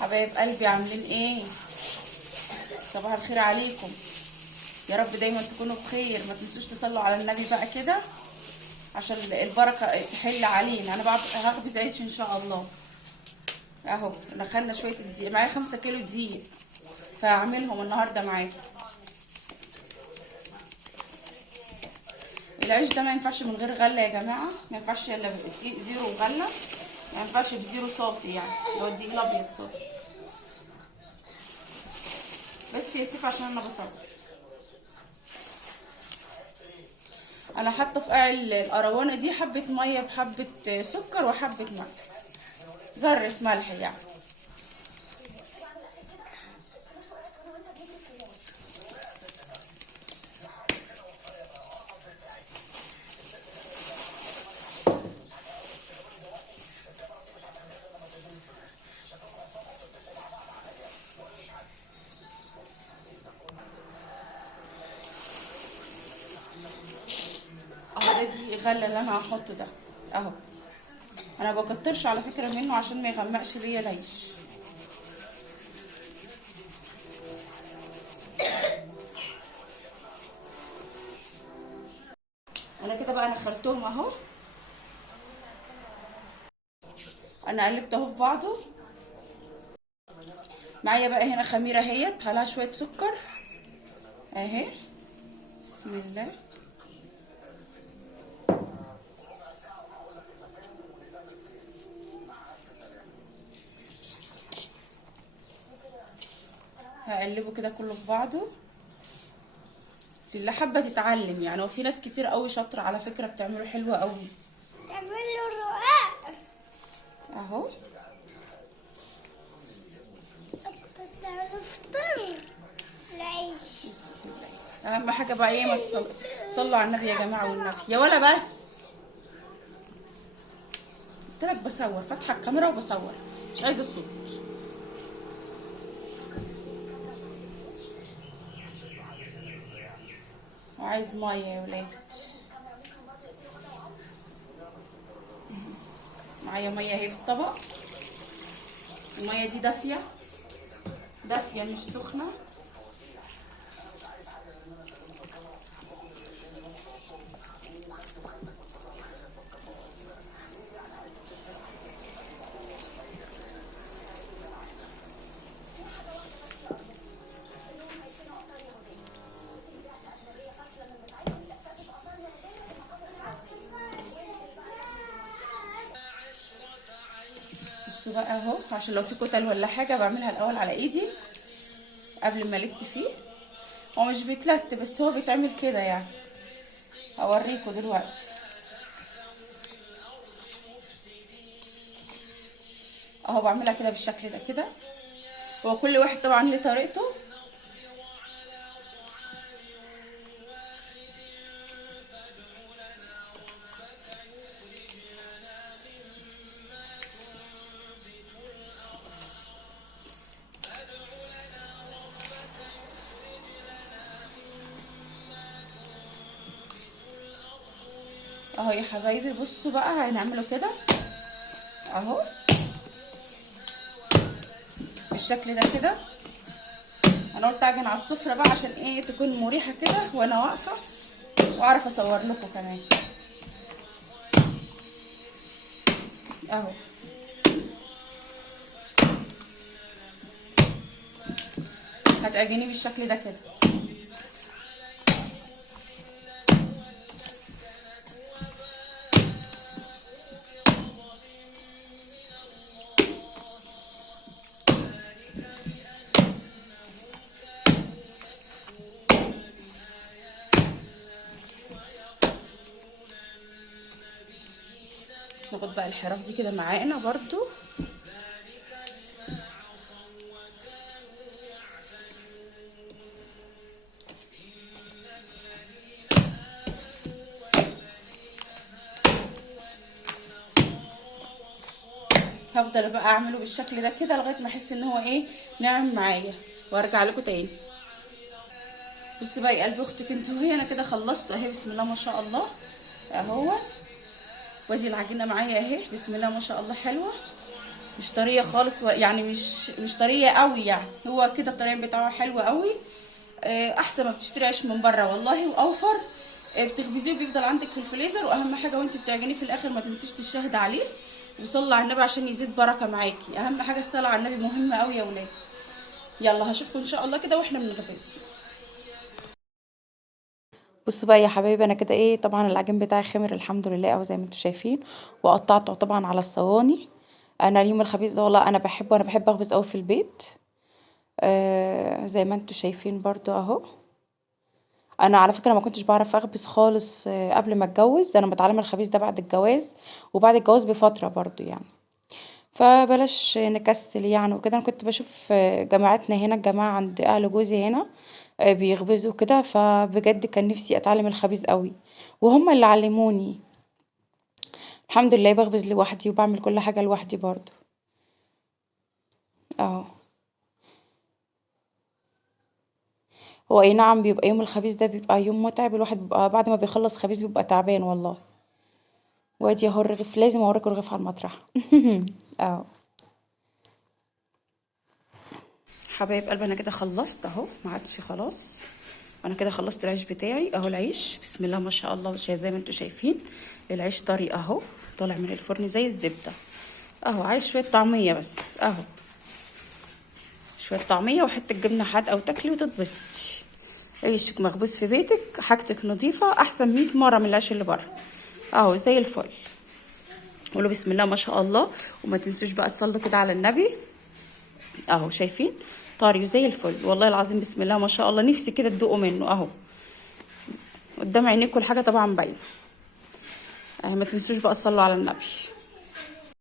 حبايب قلبي عاملين ايه؟ صباح الخير عليكم. يا رب دايما تكونوا بخير. ما تنسوش تصلوا على النبي بقى كده عشان البركه تحل علينا. انا بقى هخبز عيش ان شاء الله. اهو دخلنا شويه الدقيق، معايا 5 كيلو دقيق فهعملهم النهارده معاكم. العيش ده ما ينفعش من غير غله يا جماعه، ما ينفعش الا زيرو وغله، ما ينفعش بزيرو صافي، يعني اللي هو الدقيق الابيض صافي. بس يا سيف عشان انا بصور. انا حاطه في قاع القروانه دي حبه ميه بحبه سكر وحبه ملح، ذره ملح يعني. اهو ده دي غله اللي انا هحطه ده اهو. انا بكترش على فكره منه عشان ما يغمقش ليا العيش. انا كده بقى نخلتهم اهو، انا قلبت اهو في بعضه. معايا بقى هنا خميره اهيت، عليها شويه سكر اهي. بسم الله. هقلبه كده كله في بعضه. اللي حابه تتعلم يعني، وفي ناس كتير قوي شاطره على فكره بتعمله حلو قوي. تعملوا رقاق اهو تعملوا فطر العيش. بسم الله. اهم حاجه بقى ايه، ما صلوا على النبي يا جماعه والنبي يا ولا. بس قلت لك بصور، فاتحه الكاميرا وبصور، مش عايزه صوت. وعايز ميه يا ولاد. معايا ميه اهي في الطبق. الميه دي دافيه دافيه مش سخنه. بصوا بقى اهو، عشان لو في كتل ولا حاجه بعملها الاول على ايدي قبل ما الت فيه. هو مش بيتلت بس هو بيتعمل كده يعني، هوريكم دلوقتي. اهو بعملها كده بالشكل ده كده. هو كل واحد طبعا ليه طريقته. اهو يا حبايبي بصوا بقى هنعمله كده اهو بالشكل ده كده. انا قلت اعجن على السفره بقى عشان ايه تكون مريحه كده وانا واقفه، واعرف اصور لكم كمان اهو. هتعجنيه بالشكل ده كده. ناخد بقى الحراف دي كده معانا برضو. هفضل بقى اعمله بالشكل ده كده لغايه ما احس ان هو ايه ناعم معايا، وارجع لكم تاني. بصي بقى يا قلب اختك انت وهي، انا كده خلصت اهي. بسم الله ما شاء الله اهو. وادي العجينه معايا اهي، بسم الله ما شاء الله حلوه. مش طريه خالص، يعني مش طريه قوي، يعني هو كده الطريق بتاعه حلو قوي. احسن ما بتشتري عيش من بره والله، واوفر. بتخبزيه بيفضل عندك في الفريزر، واهم حاجه وانت بتعجنيه في الاخر ما تنسيش تشهد عليه وصلي على النبي عشان يزيد بركه معاكي. اهم حاجه الصلاه على النبي مهمه قوي يا ولاد. يلا هشوفكم ان شاء الله كده واحنا بنخبزه. بصوا بقى يا حبايبي، انا كده ايه، طبعا العجين بتاعي خمر الحمد لله اهو زي ما انتم شايفين، وقطعته طبعا على الصواني. انا اليوم الخبيث ده والله انا بحبه، انا بحب اخبز قوي في البيت. زي ما انتم شايفين برضو اهو. انا على فكره ما كنتش بعرف اخبز خالص قبل ما اتجوز، انا بتعلم الخبيث ده بعد الجواز، وبعد الجواز بفتره برضو يعني. فبلاش نكسل يعني وكده. انا كنت بشوف جماعتنا هنا، الجماعه عند اهل جوزي هنا بيخبزوا كده، فبجد كان نفسي اتعلم الخبيز قوي، وهم اللي علموني. الحمد لله بخبز لوحدي وبعمل كل حاجه لوحدي برضو اهو. هو اي نعم بيبقى يوم الخبيز ده بيبقى يوم متعب، الواحد بيبقى بعد ما بيخلص خبيز بيبقى تعبان والله. وادي اهو الرغيف، لازم اوريكم الرغيف على المطرح. اهو حبايب قلبي، انا كده خلصت اهو، ما عادش خلاص. انا كده خلصت العيش بتاعي اهو. العيش بسم الله ما شاء الله، زي ما انتم شايفين العيش طري اهو، طالع من الفرن زي الزبده اهو. عايز شويه طعميه بس اهو، شويه طعميه وحته جبنه حادقه وتاكلي وتتبسطي. عيشك مخبوز في بيتك، حاجتك نظيفه، احسن 100 مره من العيش اللي بره اهو زي الفل. قولوا بسم الله ما شاء الله، وما تنسوش بقى تصلوا كده على النبي اهو. شايفين طري وزي الفل والله العظيم، بسم الله ما شاء الله. نفسي كده تدوقوا منه اهو قدام عينيكم، الحاجه طبعا باينه اهي. ما تنسوش بقى تصلوا على النبي.